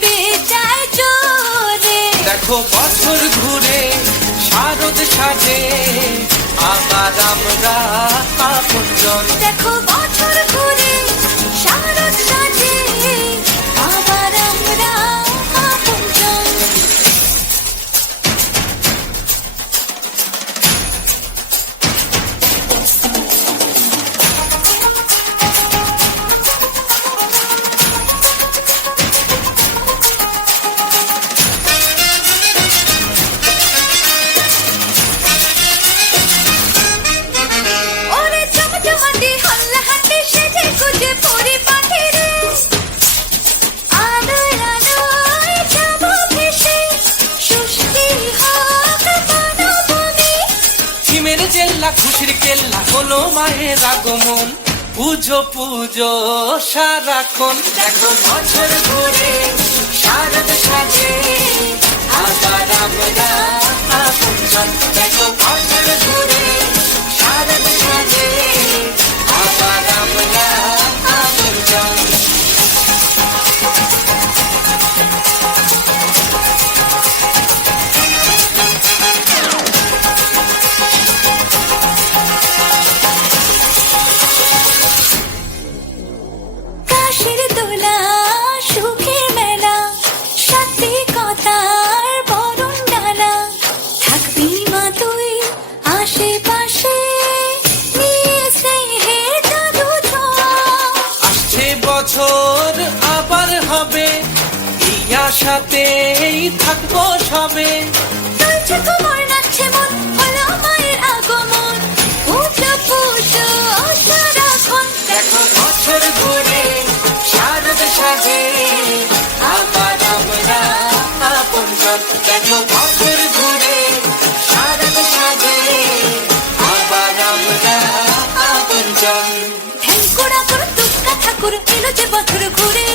পেয়ে যায় জোরে। দেখো বছর ঘুরে শারদ সাজে। আবার আমরা আপন দেখো খুশির কেল্লা হলো মায়ের আগমন। পুজো পুজো সারাক্ষণ দেখো বছর ঘুরে, শারদ সাজে আবার আমরা আপনজন বছর আবার হবে। এই সাথেই থাকব সবে। তোমার নাচছে মন আমরা আপনজন ধ্যান করা তোর দুর্গা ঠাকুর এলো যে বছর ঘুরে